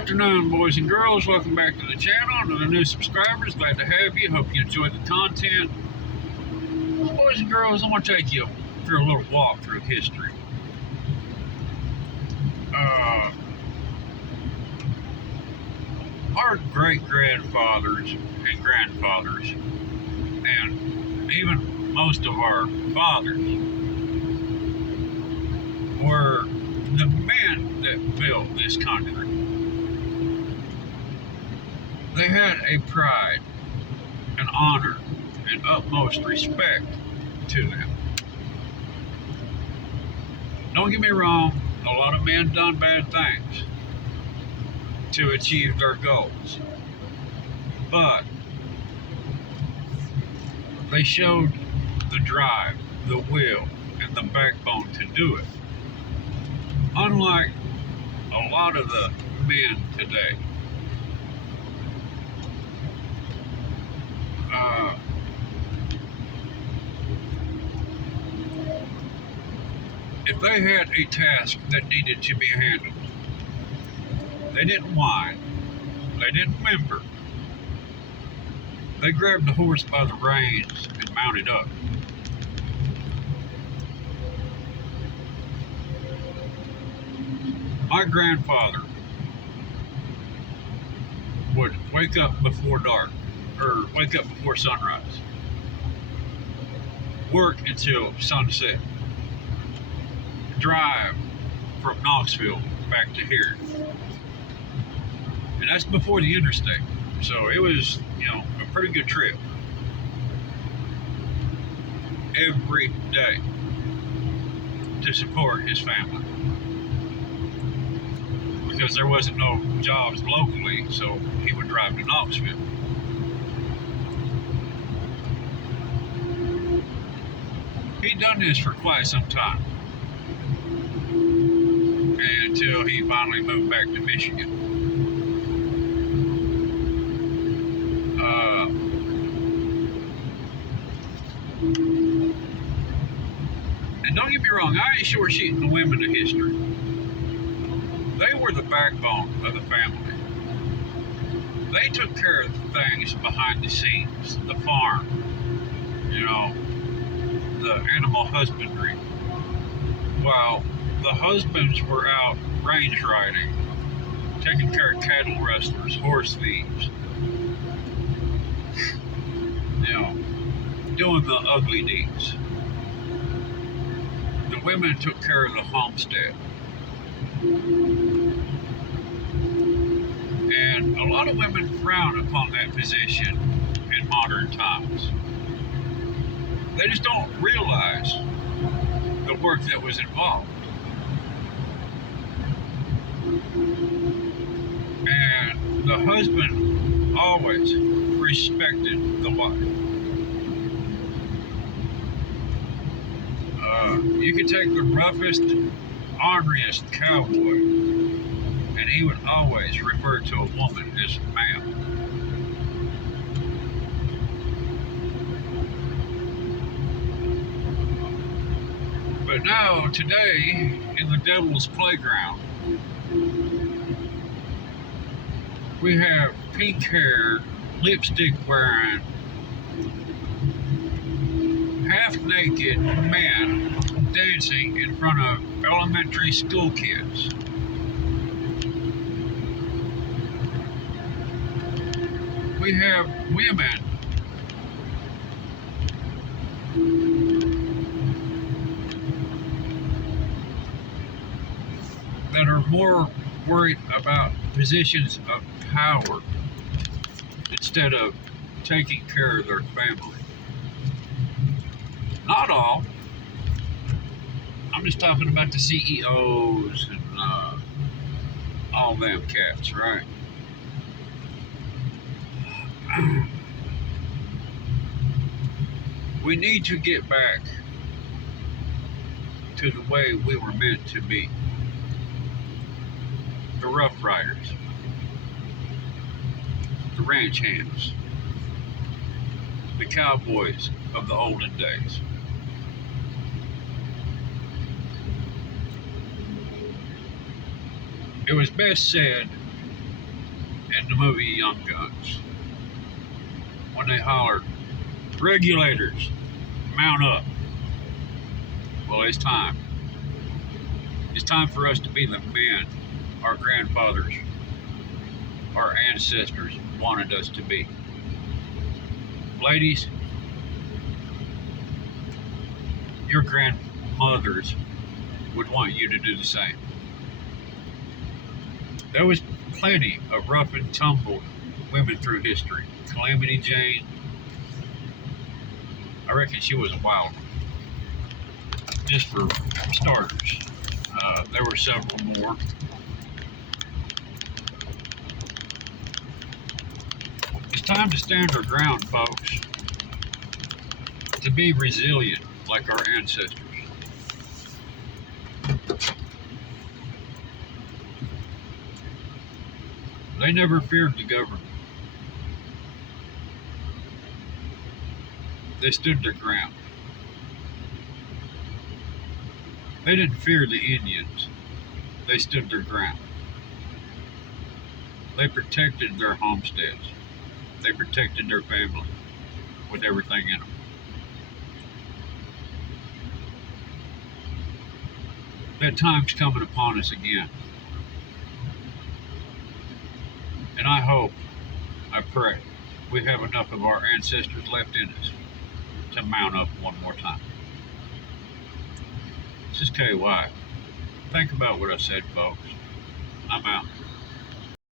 Afternoon, boys and girls. Welcome back to the channel. To the new subscribers, glad to have you. Hope you enjoy the content. Boys and girls, I'm going to take you for a little walk through history. Our great-grandfathers and grandfathers, and even most of our fathers, were the men that built this country. They had a pride, an honor, and utmost respect to them. Don't get me wrong, a lot of men done bad things to achieve their goals, but they showed the drive, the will, and the backbone to do it. Unlike a lot of the men today. If they had a task that needed to be handled, they didn't whine, they didn't whimper. They grabbed the horse by the reins and mounted up. My grandfather would wake up before dark, or wake up before sunrise, work until sunset, drive from Knoxville back to here. And that's before the interstate. So it was, a pretty good trip. Every day to support his family. Because there wasn't no jobs locally, so he would drive to Knoxville. He'd done this for quite some time. Until he finally moved back to Michigan. And don't get me wrong, I ain't short sheeting the women of history. They were the backbone of the family. They took care of the things behind the scenes, the farm, the animal husbandry, while the husbands were out range riding, taking care of cattle rustlers, horse thieves, doing the ugly deeds. The women took care of the homestead. And a lot of women frown upon that position in modern times. They just don't realize the work that was involved. And the husband always respected the wife. You could take the roughest, orneriest cowboy, and he would always refer to a woman as ma'am. But now, today, in the devil's playground, we have pink hair, lipstick wearing, half naked men dancing in front of elementary school kids. We have women that are more worried about positions of power instead of taking care of their family. Not all. I'm just talking about the CEOs and all them cats, right? We need to get back to the way we were meant to be. The Rough Riders, the ranch hands, the cowboys of the olden days. It was best said in the movie Young Guns when they hollered, "Regulators, mount up." Well, it's time. It's time for us to be the men our grandfathers, our ancestors wanted us to be. Ladies, your grandmothers would want you to do the same. There was plenty of rough and tumble women through history. Calamity Jane, I reckon she was a wild one. Just for starters. There were several more. It's time to stand our ground, folks. To be resilient like our ancestors. They never feared the government. They stood their ground. They didn't fear the Indians. They stood their ground. They protected their homesteads. They protected their family with everything in them. That time's coming upon us again. And I hope, I pray, we have enough of our ancestors left in us to mount up one more time. This is KY. Think about what I said, folks. I'm out.